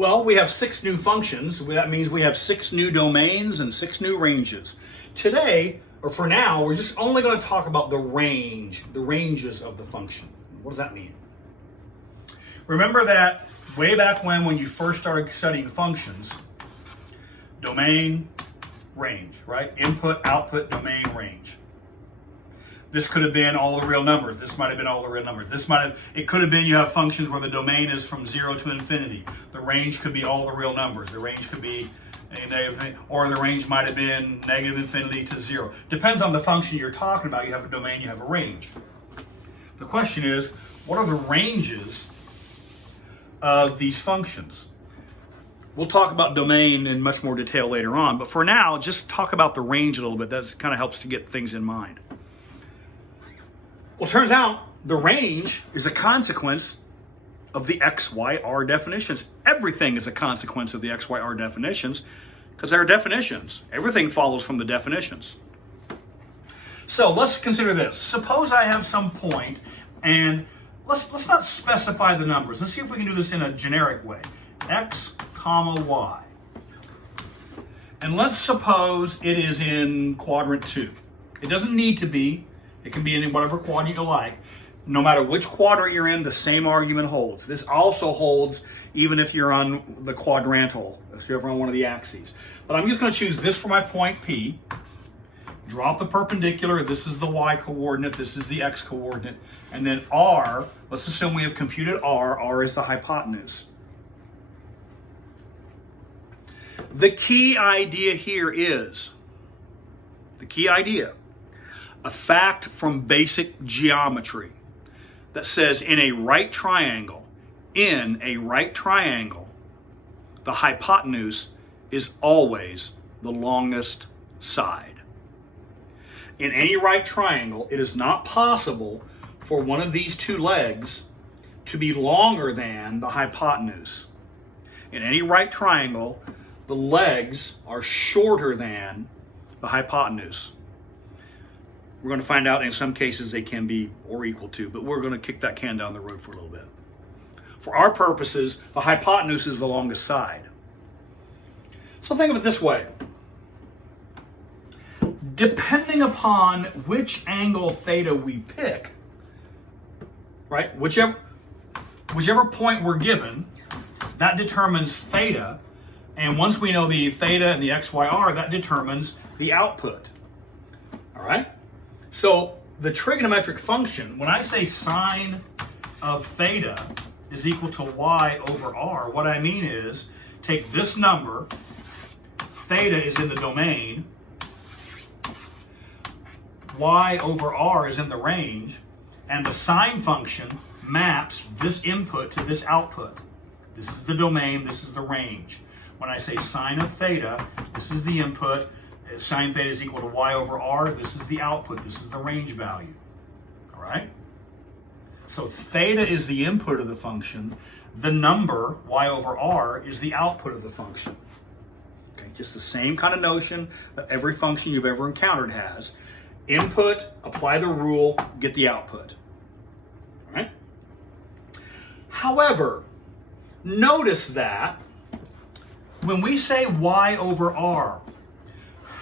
Well, we have 6 new functions. That means we have 6 new domains and 6 new ranges. Today, or for now, we're just only going to talk about the ranges of the function. What does that mean? Remember that way back when you first started studying functions, domain, range, right? Input, output, domain, range. This could have been all the real numbers. This might have been all the real numbers. It could have been you have functions where the domain is from 0 to infinity. The range could be all the real numbers. The range could be a negative, or the range might have been negative infinity to 0. Depends on the function you're talking about. You have a domain, you have a range. The question is, what are the ranges of these functions? We'll talk about domain in much more detail later on, but for now, just talk about the range a little bit. That kind of helps to get things in mind. Well, it turns out the range is a consequence of the x, y, r definitions. Everything is a consequence of the x, y, r definitions because they're definitions. Everything follows from the definitions. So let's consider this. Suppose I have some point, and let's not specify the numbers. Let's see if we can do this in a generic way. X, comma, y. And let's suppose it is in quadrant 2. It doesn't need to be. It can be in whatever quadrant you like. No matter which quadrant you're in, the same argument holds. This also holds even if you're on the quadrantal, if you're ever on one of the axes. But I'm just going to choose this for my point P. Drop the perpendicular. This is the y coordinate. This is the x coordinate. And then r, let's assume we have computed r. R is the hypotenuse. The key idea here is, a fact from basic geometry that says in a right triangle, the hypotenuse is always the longest side. In any right triangle, it is not possible for one of these two legs to be longer than the hypotenuse. In any right triangle, the legs are shorter than the hypotenuse. We're going to find out in some cases they can be or equal to, but we're going to kick that can down the road for a little bit. For our purposes, the hypotenuse is the longest side. So think of it this way. Depending upon which angle theta we pick, right, whichever point we're given, that determines theta. And once we know the theta and the x, y, r, that determines the output. All right? So the trigonometric function, when I say sine of theta is equal to y over r, what I mean is take this number, theta is in the domain, y over r is in the range, and the sine function maps this input to this output. This is the domain, this is the range. When I say sine of theta, this is the input. Sine theta is equal to y over r. This is the output. This is the range value. All right? So theta is the input of the function. The number, y over r, is the output of the function. Okay, just the same kind of notion that every function you've ever encountered has. Input, apply the rule, get the output. All right? However, notice that when we say y over r,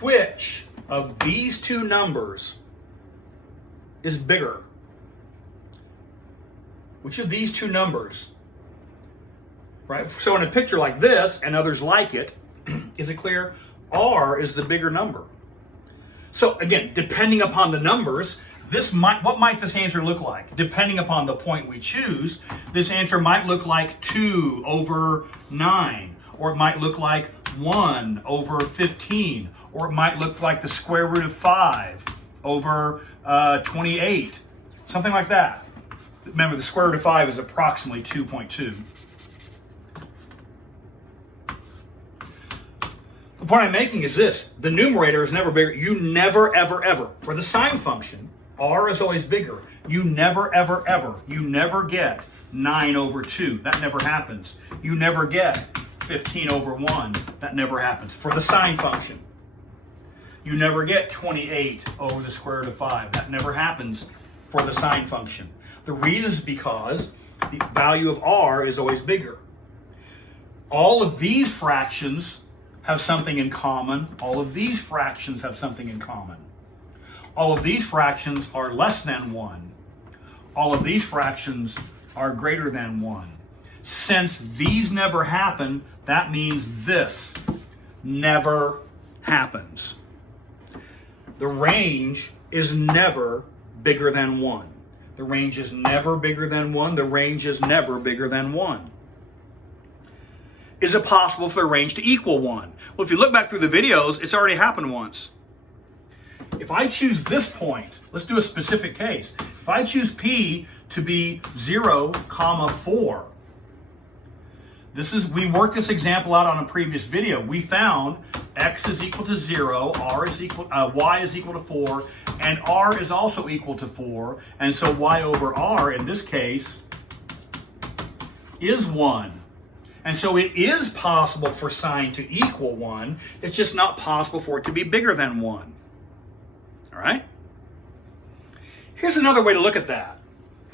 which of these two numbers is bigger? Which of these two numbers? Right? So in a picture like this, and others like it, is it clear? R is the bigger number. So again, depending upon the numbers, what might this answer look like? Depending upon the point we choose, this answer might look like 2 over 9, or it might look like 1 over 15, or it might look like the square root of 5 over 28, something like that. Remember, the square root of 5 is approximately 2.2. The point I'm making is this. The numerator is never bigger. You never, ever, ever, for the sine function, r is always bigger. You never, ever, ever, you never get 9 over 2. That never happens. You never get 15 over 1. That never happens. For the sine function, you never get 28 over the square root of 5. That never happens for the sine function. The reason is because the value of r is always bigger. All of these fractions have something in common. All of these fractions have something in common. All of these fractions are less than 1. All of these fractions are greater than 1. Since these never happen, that means this never happens. The range is never bigger than 1. The range is never bigger than 1. The range is never bigger than 1. Is it possible for the range to equal 1? Well, if you look back through the videos, it's already happened once. If I choose this point, let's do a specific case. If I choose P to be 0, 4, we worked this example out on a previous video. We found x is equal to 0, y is equal to 4, and r is also equal to 4. And so y over r, in this case, is 1. And so it is possible for sine to equal 1. It's just not possible for it to be bigger than 1. All right? Here's another way to look at that.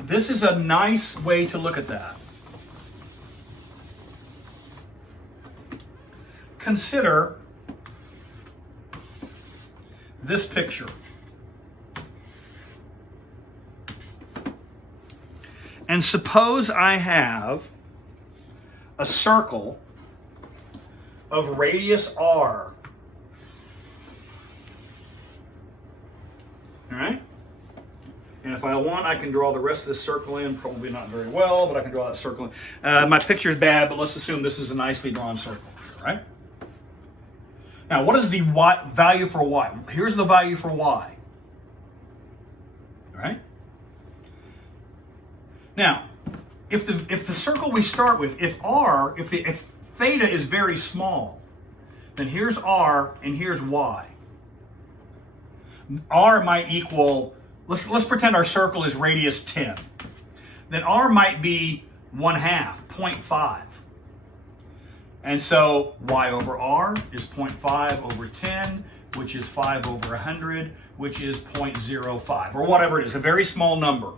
This is a nice way to look at that. Consider this picture. And suppose I have a circle of radius r. All right? And if I want, I can draw the rest of this circle in. Probably not very well, but I can draw that circle in. My picture's bad, but let's assume this is a nicely drawn circle. All right? Now, what is the value for y? Here's the value for y. All right? Now, if the circle we start with, if theta is very small, then here's r and here's y. R might equal, let's pretend our circle is radius 10. Then r might be 1/2, 0.5. And so y over r is 0.5 over 10, which is 5 over 100, which is 0.05, or whatever it is, a very small number.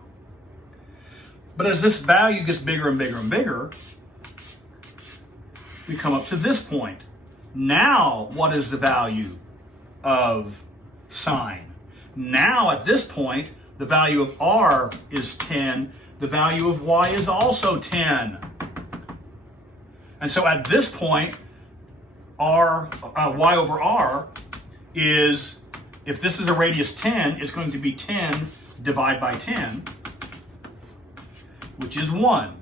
But as this value gets bigger and bigger and bigger, we come up to this point. Now, what is the value of sine? Now, at this point, the value of r is 10. The value of y is also 10. And so at this point, y over r is, if this is a radius 10, is going to be 10 divided by 10, which is 1.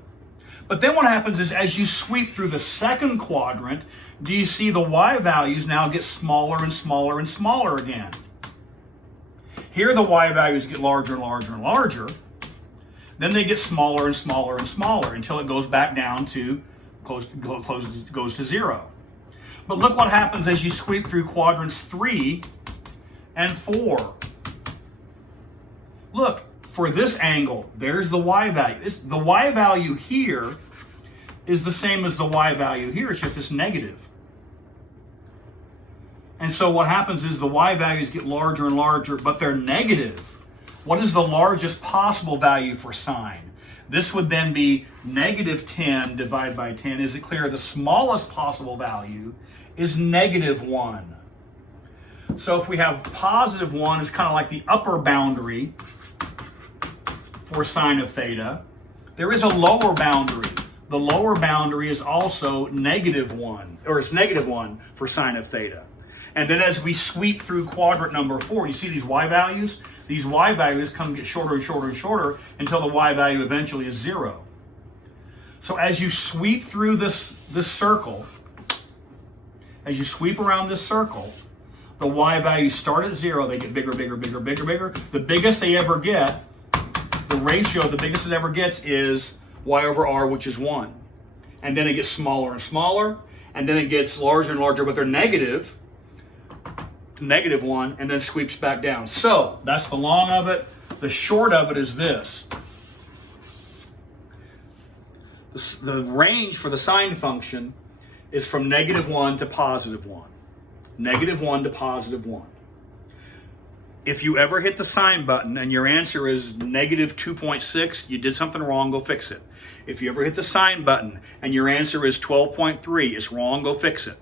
But then what happens is, as you sweep through the second quadrant, do you see the y values now get smaller and smaller and smaller again? Here the y values get larger and larger and larger. Then they get smaller and smaller and smaller until it goes back down to, goes to 0. But look what happens as you sweep through quadrants 3 and 4. Look. For this angle, there's the y value. The y value here is the same as the y value here. It's just it's negative. And so what happens is the y values get larger and larger, but they're negative. What is the largest possible value for sine? This would then be negative 10 divided by 10. Is it clear? The smallest possible value is negative 1. So if we have positive 1, it's kind of like the upper boundary for sine of theta. There is a lower boundary. The lower boundary is also negative 1, or it's negative 1 for sine of theta. And then as we sweep through quadrant number 4, you see these y values? These y values get shorter and shorter and shorter until the y value eventually is 0. So as you sweep through this circle, as you sweep around this circle, the y values start at 0, they get bigger, bigger, bigger, bigger, bigger. The biggest they ever get, the ratio, the biggest it ever gets is y over r, which is 1. And then it gets smaller and smaller, and then it gets larger and larger, but they're negative, to negative 1, and then sweeps back down. So that's the long of it. The short of it is this. The range for the sine function is from negative 1 to positive 1. Negative 1 to positive 1. if you ever hit the sine button and your answer is negative 2.6, you did something wrong, go fix it. If you ever hit the sine button and your answer is 12.3, it's wrong, go fix it.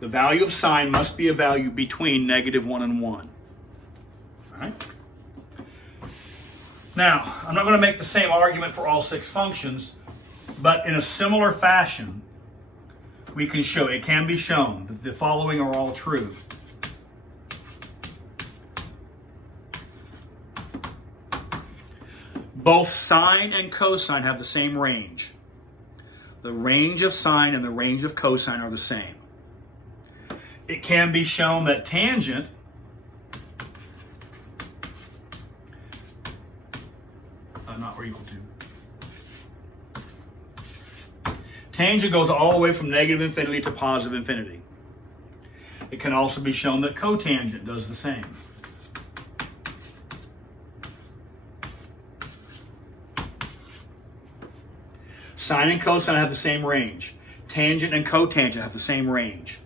The value of sine must be a value between negative 1 and 1. All right? Now, I'm not going to make the same argument for all 6 functions, but in a similar fashion, it can be shown that the following are all true. Both sine and cosine have the same range. The range of sine and the range of cosine are the same. It can be shown that tangent not or equal to. Tangent goes all the way from negative infinity to positive infinity. It can also be shown that cotangent does the same. Sine and cosine have the same range. Tangent and cotangent have the same range.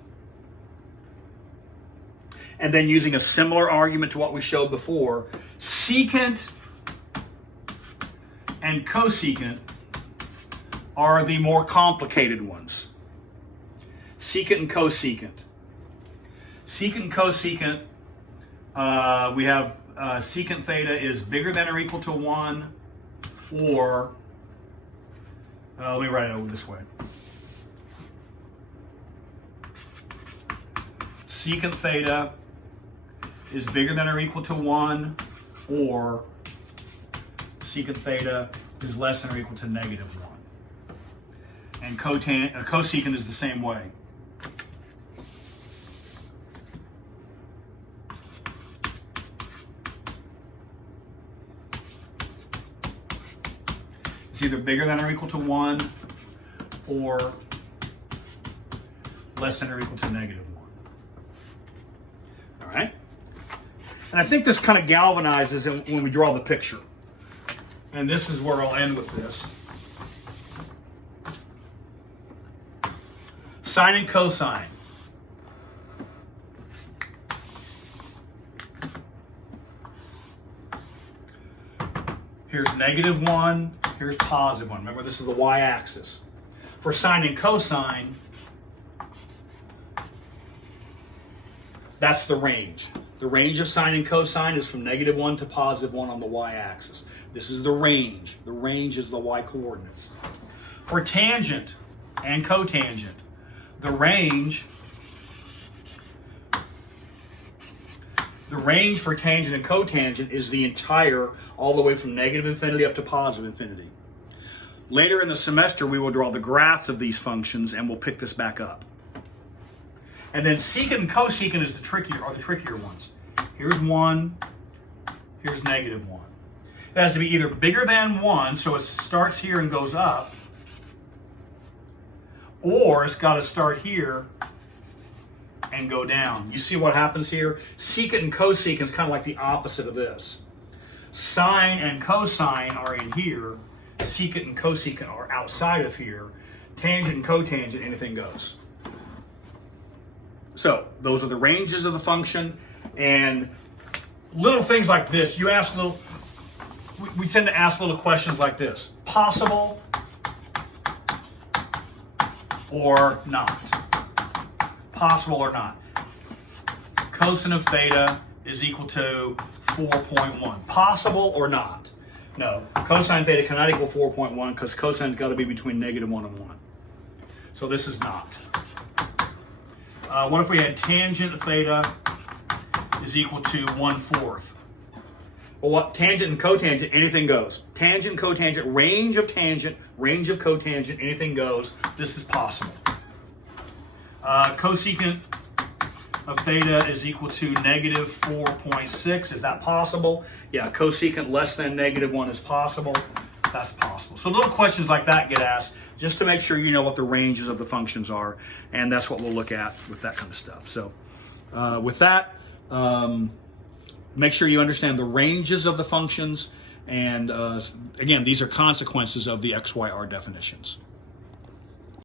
And then using a similar argument to what we showed before, secant and cosecant are the more complicated ones. Secant and cosecant. Secant and cosecant, we have secant theta is bigger than or equal to 1, or let me write it over this way. Secant theta is bigger than or equal to 1, or secant theta is less than or equal to negative 1. And cosecant is the same way. It's either bigger than or equal to 1 or less than or equal to negative 1. All right? And I think this kind of galvanizes it when we draw the picture. And this is where I'll end with this. Sine and cosine. Here's negative 1, here's positive 1. Remember, this is the y-axis. For sine and cosine, that's the range. The range of sine and cosine is from negative 1 to positive 1 on the y-axis. This is the range. The range is the y-coordinates. For tangent and cotangent, the range for tangent and cotangent is the entire, all the way from negative infinity up to positive infinity. Later in the semester, we will draw the graphs of these functions and we'll pick this back up. And then secant and cosecant is the trickier ones. Here's 1, here's negative 1. It has to be either bigger than 1, so it starts here and goes up, or it's got to start here and go down. You see what happens here? Secant and cosecant is kind of like the opposite of this. Sine and cosine are in here. Secant and cosecant are outside of here. Tangent and cotangent, anything goes. So those are the ranges of the function, and little things like this. You ask little. We tend to ask little questions like this: possible or not? Possible or not? Cosine of theta is equal to 4.1. Possible or not? No. Cosine theta cannot equal 4.1 because cosine's got to be between negative 1 and 1. So this is not. What if we had tangent theta is equal to 1/4? Well, what tangent and cotangent, anything goes. Tangent, cotangent, range of cotangent, anything goes. This is possible. Cosecant of theta is equal to negative 4.6. Is that possible? Yeah, cosecant less than negative 1 is possible. That's possible. So little questions like that get asked just to make sure you know what the ranges of the functions are, and that's what we'll look at with that kind of stuff. So with that, make sure you understand the ranges of the functions, and again, these are consequences of the x, y, r definitions.